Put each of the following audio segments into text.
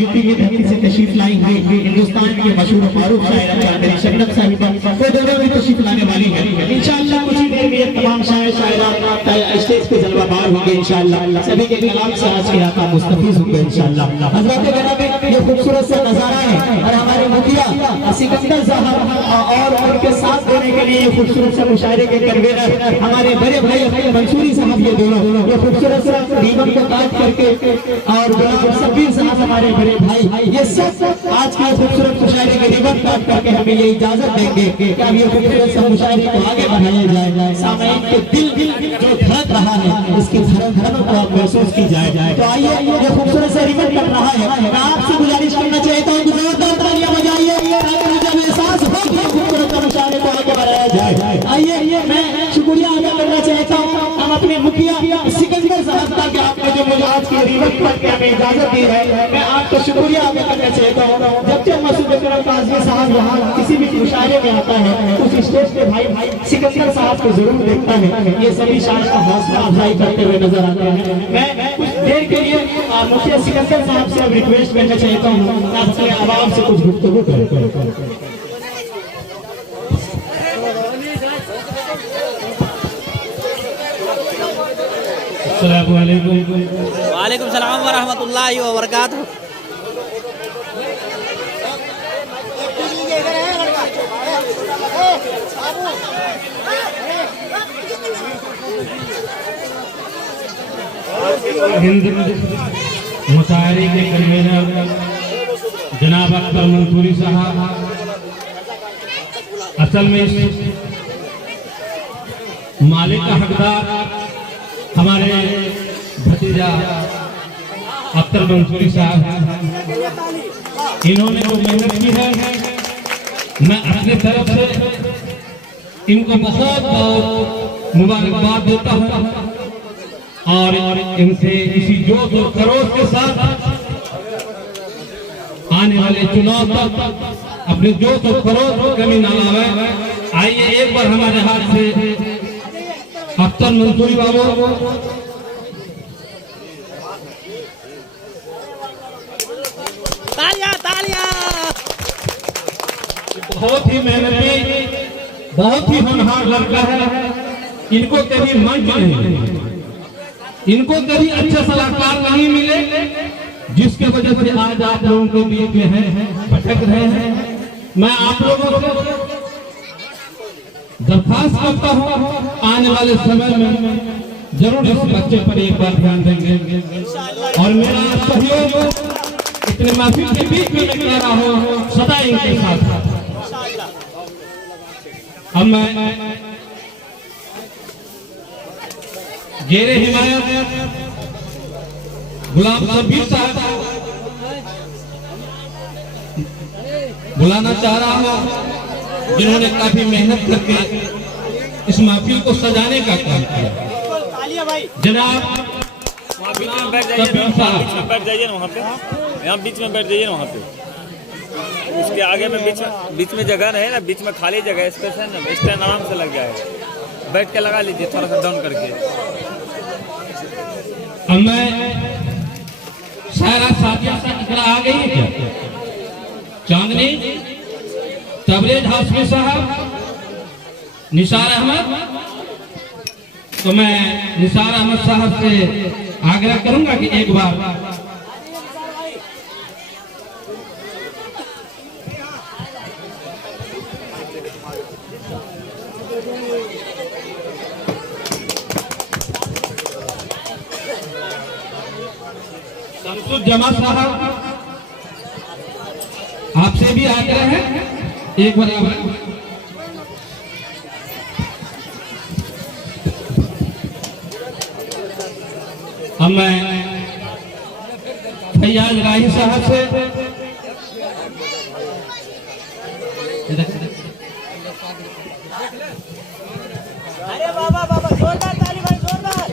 UP की धरती से तशरीफ लाई हैं हिंदुस्तान के मशहूर मारूफ शायर चांदनी शबनम साहिबा, वो दोनों भी तशरीफ लाने वाली हैं। इंशाअल्लाह कुछ ही देर में ये तमाम शायर शायरा स्टेज पे जलवाबार होंगे इंशाअल्लाह। सभी के कलाम से आज के आका मुस्तफीज होंगे इंशाअल्लाह। हज़रात गिराम, ये खूबसूरत सा नजारा है और हमारे मुखिया सिकंदर साहब और उनके साथ देने के लिए खूबसूरत सा मुशायरे के कन्वीनर हमारे बड़े भाई मंसूरी साहब, ये दोनों ये खूबसूरत सा दीवान को काट करके और गुलाम सबीर साहब हमारे बड़े भाई, ये सब आज के खूबसूरत मुशायरे के दीवान काट करके हमें ये इजाजत देंगे कि अब ये खूबसूरत सा मुशायरे को आगे बढ़ाया जाए। सामईन के दिल जो धड़क रहा है इसकी धड़कनों को आप महसूस की जाए। तो आइए ये खूबसूरत सा रिबन कट रहा है, मैं आपसे गुजारिश करना चाहता हूँ कि जोरदार तालियां बजाइए ताकि मुझे एहसास हो कि खूबसूरत मुशायरे को आगे बढ़ाया जाए। आइए मैं शुक्रिया अदा करना चाहता हूँ हम अपने मुखिया सिकंदर साहब का कि आपने जो मुझे आज की रिबन कट के हमें इजाजत दी है, मैं आपका शुक्रिया अदा करना चाहता हूँ। जब जब मसूद अकरम काज़मी साहब यहाँ किसी भी मुशायरे में आता है तो उस स्टेज पे भाई सिकंदर साहब को जरूर देखता है। ये सभी शायर का हौसला अफजाई करते हुए नजर आते हैं। मैं कुछ देर के लिए मुखिया सिकंदर साहब से अब रिक्वेस्ट करना चाहता हूँ आपसे आवाम से कुछ गुफ्तगू करें। वालेकुम सलाम व रहमतुल्लाहि व बरकातहू। हिंद मुशायरे के कन्वीनर जनाब अख्तर मंसूरी साहब, असल में इस मालिक का हकदार हमारे भतीजा अख्तर मंसूरी साहब, इन्होंने जो मेहनत की है मैं अपनी तरफ से इनको बहुत बहुत मुबारकबाद देता हूँ और इनसे इसी जोश और खरोश के साथ आने वाले चुनाव तक अपने जोश और खरोश को कमी न लावे। आइए एक बार हमारे हाथ से अख्तर मंसूरी बाबू तालियां तालियां। बहुत ही मेहनती, बहुत ही होनहार लड़का है। इनको कभी मंच नहीं, इनको कभी अच्छे सलाहकार नहीं मिले, जिसके वजह से आज आप लोगों के बीच में हैं, भटक रहे हैं। मैं आप लोगों से दरखास्त करता हूँ आने वाले समय में जरूर इस बच्चे पर एक बार ध्यान देंगे और मेरा सहयोग इतने महफिल के बीच में मैं कह रहा हूँ सदा इनके साथ। अब मैं जेरे हिमायत गुलाम सबीर साहब बुलाना चाह रहा हूँ, जिन्होंने काफी मेहनत करके इस महफिल को सजाने का काम किया। जनाब बीच में बैठ जाइए ना वहाँ पे, यहाँ बीच में बैठ जाइए ना वहाँ पे। इसके आगे में बीच में जगह है ना, बीच में खाली जगह स्पेस है ना, स्टैंड आराम से लग जाएगा। बैठ के लगा लीजिए थोड़ा सा डाउन करके। मैं सारा साथिया से इकरा आ गई है क्या? चांदनी, तबरेज हाशमी साहब, निसार अहमद। तो मैं निसार अहमद साहब से आग्रह करूंगा कि एक बार जमा साहब आपसे भी आग्रह है एक बार अब मैं फैयाज राही साहब से अरे बाबा बाबा जोरदार ताली भाई, जोरदार।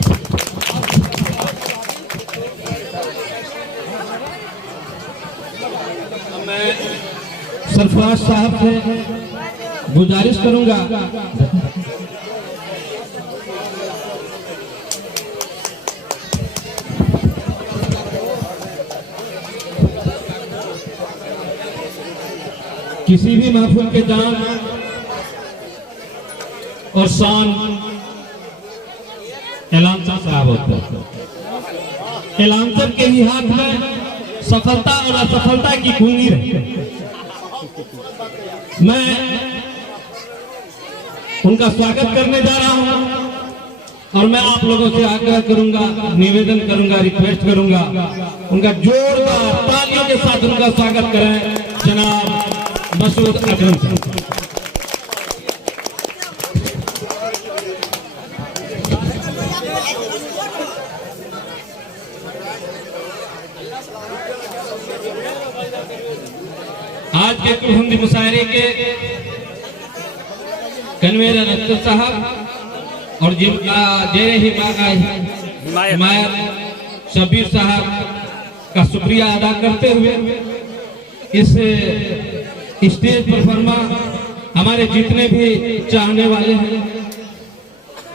मैं सरफराज साहब से गुजारिश करूंगा किसी भी महफिल के जान और शान एलांसर साहब होते हैं। एलांसर के ही हाथ में सफलता और असफलता की कुंजी रहती है। मैं उनका स्वागत करने जा रहा हूं और मैं आप लोगों से आग्रह करूंगा, निवेदन करूंगा, रिक्वेस्ट करूंगा, उनका जोरदार तालियों के साथ उनका स्वागत करें जनाब मसूद अकरम साहब। आज के हिंदी मुशायरे के कन्वेयर अख्तर साहब और जिनका जेरे हिमायत शबीर साहब का शुक्रिया अदा करते हुए इस स्टेज परफॉर्मर हमारे जितने भी चाहने वाले हैं,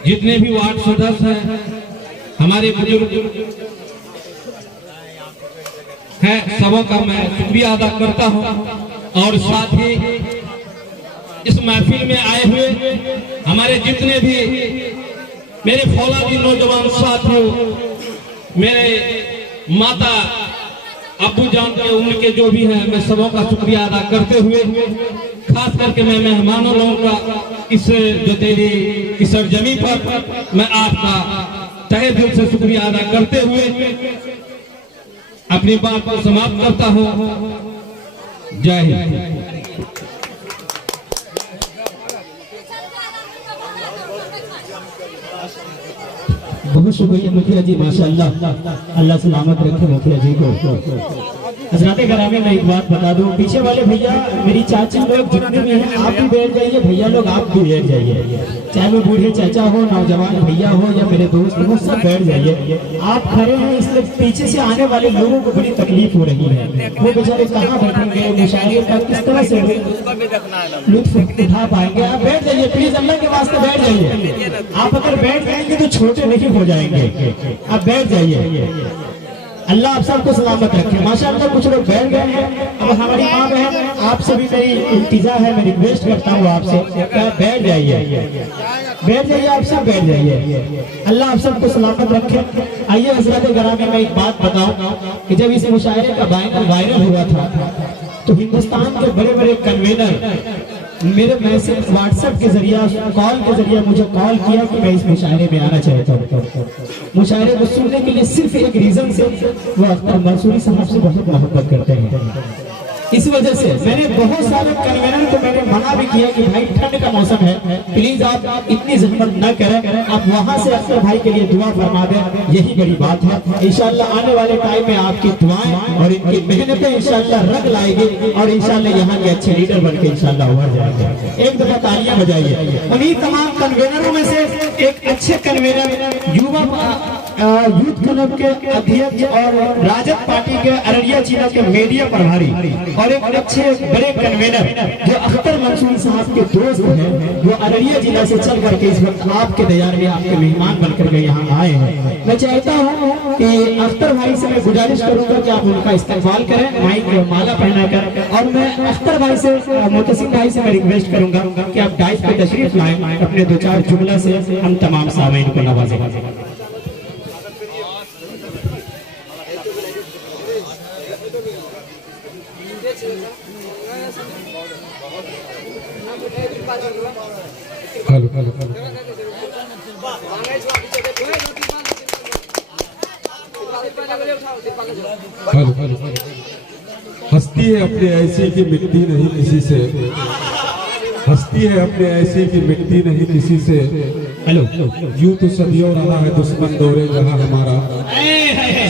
जितने भी वार्ड सदस्य हैं, हमारे बुजुर्ग हैं, सबों का मैं शुक्रिया अदा करता हूं। और साथ ही इस महफिल में आए हुए हमारे जितने भी मेरे फौलादी नौजवान साथियों, मेरे माता अब्बू जान के उम्र के जो भी हैं, मैं सबों का शुक्रिया अदा करते हुए खास करके मैं मेहमानों लोगों का इस जोतेली इस सरजमी पर मैं आपका तहे दिल से शुक्रिया अदा करते हुए अपनी बात को समाप्त करता हूं। जय हिंद। बहुत शुक्रिया मुखिया जी, माशाअल्लाह, अल्लाह सलामत रखे मुखिया जी को। हजरात करामी मैं एक बात बता दूं, पीछे वाले भैया मेरी चाची लोग जितने भी हैं आप भी बैठ जाइए, भैया लोग आप भी बैठ जाइए, चाहे वो बूढ़े चाचा हो, नौजवान भैया हो या मेरे दोस्त हो, सब बैठ जाइए। आप खड़े हैं इसलिए पीछे से आने वाले लोगों को बड़ी तकलीफ हो रही है, वो बेचारे कहाँ बैठेंगे, मुशायरे का किस तरह से लुत्फ उठा पाएंगे। आप बैठ जाइए प्लीज, अल्लाह के वास्ते बैठ जाइए। आप अगर बैठ जाएंगे तो छोटे नहीं हो जाएंगे, आप बैठ जाइए। अल्लाह आप सबको सलामत रखे। माशाअल्लाह कुछ लोग बैठ गए हैं। अब हमारी माँ बहन आपसे भी मेरी इल्तिजा है, मैं रिक्वेस्ट करता हूँ आपसे, आप बैठ जाइए, बैठ जाइए, आप सब बैठ जाइए। अल्लाह आप सबको सलामत रखे। आइए हजरत ग्रामी में एक बात बताऊं कि जब इस मुशायरे का बैनर वायरल हुआ था तो हिंदुस्तान के बड़े बड़े कन्वेनर मेरे मैसेज व्हाट्सएप के जरिए, कॉल के जरिए मुझे कॉल किया कि मैं इस मुशायरे में आना चाहता हूँ। मुशायरे को सुनने के लिए सिर्फ एक रीजन से, वो अख्तर मंसूरी साहब से बहुत मोहब्बत करते हैं। इस वजह से मैंने बहुत सारे कन्वेनर को मैंने मना भी किया कि भाई ठंड का मौसम है, प्लीज आप इतनी जहमत न करें, आप वहां से अख्तर भाई के लिए दुआ फरमा दें, यही बड़ी बात है। इंशाल्लाह आने वाले टाइम में आपकी दुआएं और इनकी मेहनतें इंशाल्लाह रंग लाएगी और इंशाल्लाह यहाँ के अच्छे लीडर बनके इंशाल्लाह उभर जाएंगे। एक दफा तालियां बजाइए। उन्हीं तमाम कन्वेनरों में से एक अच्छे कन्वेनर, युवा यूथ क्लब के अध्यक्ष और राजद पार्टी के अररिया जिला के मीडिया प्रभारी और एक अच्छे बड़े कन्वेनर जो अख्तर मंसूरी साहब के दोस्त हैं, वो अररिया जिला से चल करके इस वक्त आपके दयार में आपके मेहमान बनकर के यहाँ आए हैं। मैं चाहता हूँ कि अख्तर भाई से मैं गुजारिश करूंगा कि आप उनका इस्तेमाल करें, माइक माला पहनाकर, और मैं अख्तर भाई से, मोतसिम भाई से मैं रिक्वेस्ट करूंगा कि आप डाइस पे तशरीफ लाएं, अपने दो चार जुमला से हम तमाम सामीन को नवाजें। Hello hello hello hello. हस्ती है अपने ऐसी की मिटती नहीं किसी से, हस्ती है अपने ऐसी की मिटती नहीं किसी से। हेलो, यूं तो सदियों रहा है दुश्मन दौरे जहां हमारा,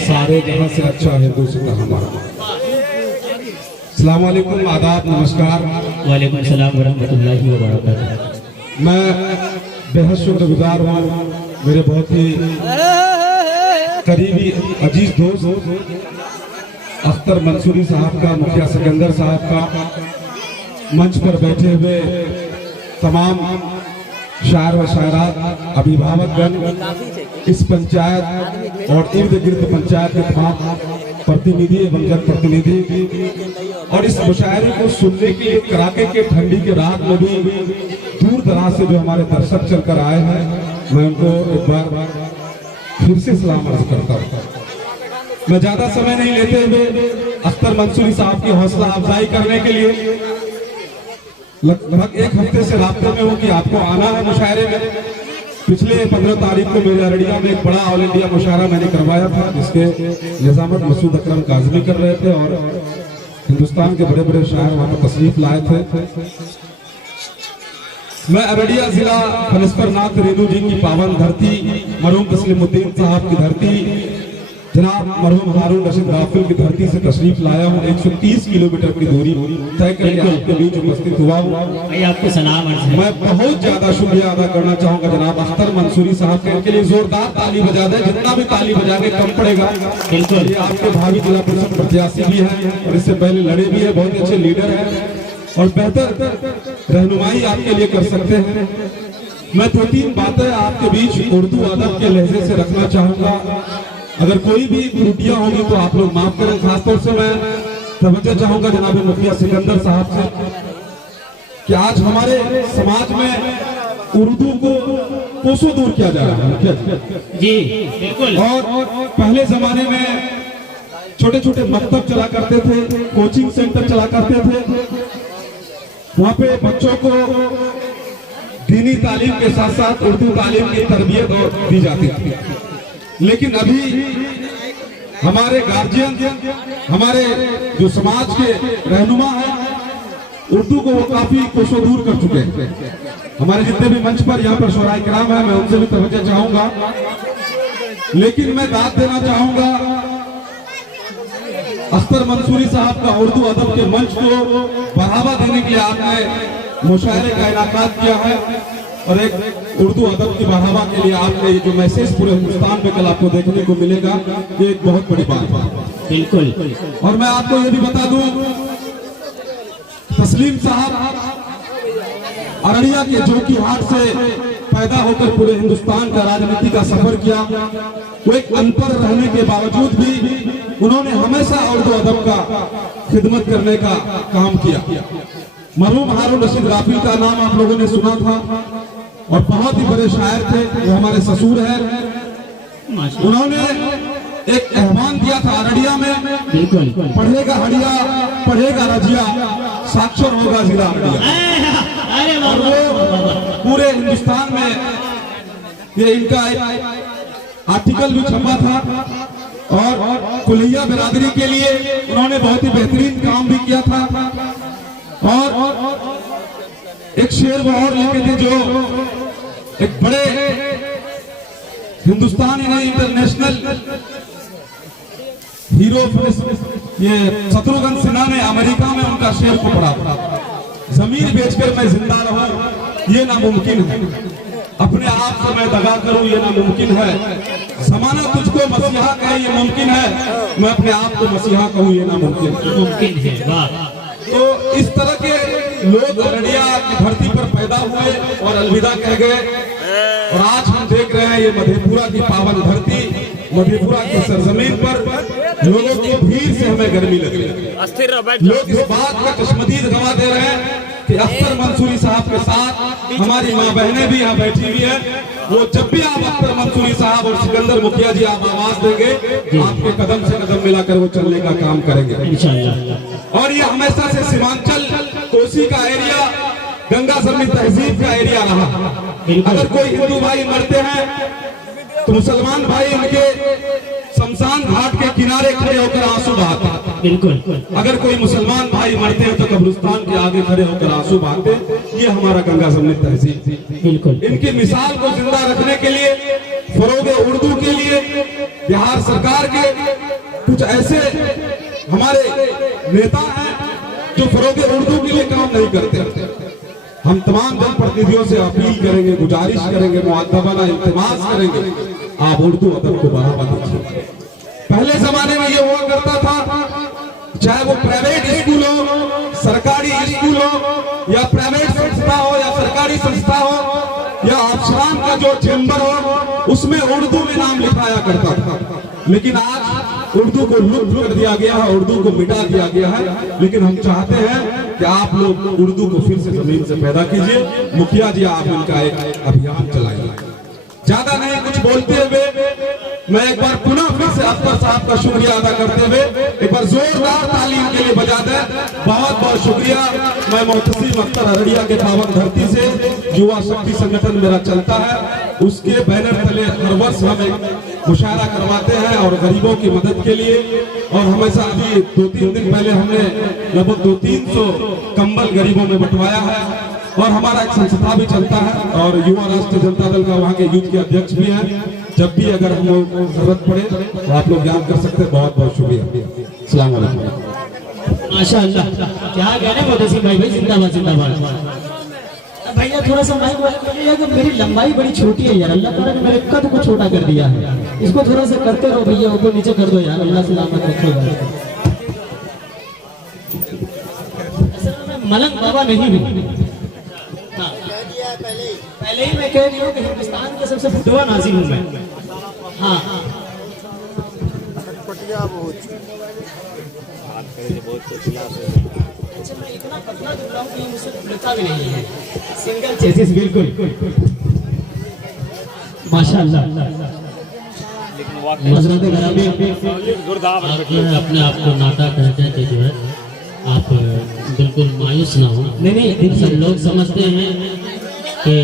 सारे जहां से अच्छा है दूसरा हमारा। अस्सलाम वालेकुम, आदाब, नमस्कार। वालेकुम सलाम वरहमतुल्लाहि व बरकातहू। मैं बेहद शुक्रगुजार हूँ मेरे बहुत ही करीबी अजीज दोस्त अख्तर मंसूरी साहब का, मुखिया सिकंदर साहब का, मंच पर बैठे हुए तमाम शायर व शायरात, अभिभावकगण, इस पंचायत और इर्द गिर्द पंचायत के तमाम प्रतिनिधि एवं जनप्रतिनिधि और इस मुशायरे को सुनने के लिए कड़ाके के ठंडी के रात में भी दूर दराज से जो हमारे दर्शक चलकर आए हैं, मैं उनको एक बार फिर से सलाम अर्ज करता हूँ। मैं ज्यादा समय नहीं लेते हुए अख्तर मंसूरी साहब की हौसला अफजाई करने के लिए लगभग एक हफ्ते से राब्ते में हूँ कि आपको आना है मुशायरे में। पिछले 15 तारीख को मेरे अररिया में एक बड़ा ऑल इंडिया मुशायरा मैंने करवाया था, जिसके निजामत मसूद अकरम काज़मी कर रहे थे और हिंदुस्तान के बड़े बड़े शायर वहां पर तशरीफ लाए थे। मैं अररिया जिला फनस्पर नाथ रेणु जी की पावन धरती, मरहूम तस्लीमुद्दीन साहब की धरती, जनाब मरहूम हारून रशीद गाफिल की धरती से तशरीफ लाया हूँ। 130 किलोमीटर की दूरी तय करके आपके बीच उपस्थित हुआ हूँ। आपको सलाम अर्ज़ है। मैं बहुत ज्यादा शुक्रिया अदा करना चाहूंगा जनाब अख्तर मंसूरी साहब के, इनके लिए जोरदार ताली बजा दें। जितना भी ताली बजाने कम पड़ेगा। बिल्कुल। ये आपके भावी जिला परिषद प्रत्याशी भी हैं और इससे पहले लड़े भी है, बहुत अच्छे लीडर हैं और बेहतर रहनुमाई आपके लिए कर सकते हैं। मैं 2-3 बातें आपके बीच उर्दू अदब के लहजे से रखना चाहूंगा। अगर कोई भी त्रुटियां होंगी तो आप लोग माफ करें। खासतौर से मैं तवज्जो चाहूंगा जनाब मुखिया सिकंदर साहब से कि आज हमारे समाज में उर्दू को कोसों दूर किया जा रहा है जी बिल्कुल। और पहले जमाने में छोटे छोटे मकतब चला करते थे, कोचिंग सेंटर चला करते थे, वहां पे बच्चों को दीनी तालीम के साथ साथ उर्दू तालीम की तरबियत दी जाती थी। लेकिन अभी हमारे गार्जियन, हमारे जो समाज के रहनुमा हैं, उर्दू को वो काफी कोसों दूर कर चुके हैं। हमारे जितने भी मंच पर यहाँ पर शोराए किराम है, मैं उनसे भी तवज्जो चाहूंगा। लेकिन मैं दाद देना चाहूंगा अख्तर मंसूरी साहब का उर्दू अदब के मंच को बढ़ावा देने के लिए आपने मुशायरे का इनाकात किया है और एक उर्दू अदब की बढ़ावा के लिए आपने ये जो मैसेज पूरे हिंदुस्तान में कल आपको देखने को मिलेगा, ये एक बहुत बड़ी बात है। बिल्कुल। और मैं आपको ये भी बता दूं, तस्लीम साहब अररिया के जोकी हाट से पैदा होकर पूरे हिंदुस्तान का राजनीति का सफर किया। वो एक अनपढ़ रहने के बावजूद भी उन्होंने हमेशा उर्दू अदब का खिदमत करने का काम किया। मरहूम हारून रशीद गाफिल का नाम आप लोगों ने सुना था और बहुत ही बड़े शायर थे, वो हमारे ससुर हैं। उन्होंने एक आह्वान दिया था अररिया में, बिल्कुल। पढ़ेगा हड़िया पढ़ेगा रजिया, साक्षर होगा जिला अररिया। और वो पूरे हिंदुस्तान में ये इनका एक आर्टिकल भी छपा था और कुलिया बिरादरी के लिए उन्होंने बहुत ही बेहतरीन काम भी किया था। और एक शेर वो और लिखे थे जो एक बड़े हिंदुस्तानी नहीं इंटरनेशनल हीरो ये शत्रुघ्न सिन्हा ने अमेरिका में उनका शेर को पढ़ा था, जमीन बेचकर मैं जिंदा रहूं ये नामुमकिन है, अपने आप से मैं दगा करूं ये नामुमकिन है, जमाना तुझको मसीहा कहे ये मुमकिन है, मैं अपने आप को मसीहा कहूं ये नामुमकिन है। वाह। तो इस तरह के लोग अररिया की धरती पर पैदा हुए और अलविदा कह गए और आज हम देख रहे हैं ये मधेपुरा की पावन धरती, मधेपुरा की सरजमीन पर लोगों की भीड़ से हमें गर्मी लग रही है। लोग इस बात का कश्मदीद गवा दे रहे हैं कि अख्तर मंसूरी साहब के साथ हमारी माँ बहनें भी यहाँ बैठी हुई है। वो जब भी आप अख्तर मंसूरी साहब और सिकंदर मुखिया जी आप आवाज देंगे, आपके कदम से कदम मिलाकर वो चलने का काम करेंगे इंशाअल्लाह। और ये हमेशा से सीमांचल कोसी का एरिया, गंगा जमीन तहजीब का एरिया रहा। अगर कोई हिंदू भाई मरते हैं तो मुसलमान भाई उनके शमशान घाट के किनारे खड़े होकर आंसू बहाते हैं। बिल्कुल। अगर कोई मुसलमान भाई मरते हैं तो कब्रिस्तान के आगे खड़े होकर आंसू बहाते हैं। ये हमारा गंगा जमीन तहजीब। बिल्कुल। इनकी मिसाल को जिंदा रखने के लिए, फरोग उर्दू के लिए बिहार सरकार के कुछ ऐसे हमारे नेता हैं जो फरोग उर्दू के लिए काम नहीं करते। हम तमाम जनप्रतिनिधियों से अपील करेंगे, गुजारिश करेंगे, मुअद्दबाना इल्तिमास करेंगे, आप उर्दू अदब को बढ़ावा दीजिए। पहले जमाने में ये हुआ करता था, चाहे वो प्राइवेट स्कूल हो, सरकारी स्कूल हो, या प्राइवेट संस्था हो या सरकारी संस्था हो, या अफसरान का जो चेंबर हो, उसमें उर्दू में नाम लिखाया करता था। लेकिन आज उर्दू को लुप्त कर दिया गया है, उर्दू को मिटा दिया गया है। लेकिन हम चाहते हैं कि आप लोग उर्दू को फिर से जमीन से पैदा कीजिए। मुखिया जी आप इनका एक अभियान चलाइए। ज्यादा नहीं कुछ बोलते हुए मैं एक बार पुनः फिर से अख्तर साहब का शुक्रिया अदा करते हुए एक बार जोरदार तालीम के लिए बजा दें। बहुत बहुत शुक्रिया। मैं मोहतसिम अख्तर अररिया के पावन धरती से युवा शक्ति संगठन मेरा चलता है, उसके बैनर तले हर वर्ष हम एक मुशायरा करवाते हैं और गरीबों की मदद के लिए। और हमेशा अभी 2-3 दिन पहले हमने लगभग 200-300 कंबल गरीबों में बंटवाया है। और हमारा एक संस्था भी चलता है और युवा राष्ट्रीय जनता दल का वहाँ के यूथ के अध्यक्ष भी हैं। जब भी अगर हम लोग को जरूरत पड़े तो आप लोग याद कर सकते हैं। बहुत बहुत शुक्रिया। अस्सलाम वालेकुम। माशाअल्लाह, क्या कहने मोहतसिम भाई, जिंदाबाद जिंदाबाद। भैया थोड़ा सा माइक बोलिए कि मेरी लंबाई बड़ी छोटी है यार, अल्लाह ताला ने मेरे कद को छोटा कर दिया है। इसको थोड़ा सा करते रहो भैया, ऊपर नीचे कर दो यार, अल्लाह सलामत रखेगा। मलंग बाबा नहीं हूँ, पहले ही मैं कह रही हूँ कि हिंदुस्तान का सबसे फुटवा नाजिम हूँ मैं। हाँ अच्छा, मैं इतना पतला दुबला हूँ कि मुझसे खुलता भी नहीं है। सिंगल चेसिस बिल्कुल माशाअल्लाह। हज़रत ग्रामी अपने आप को नाता कहते थे जो है, आप बिल्कुल मायूस ना हो। नहीं सब लोग समझते हैं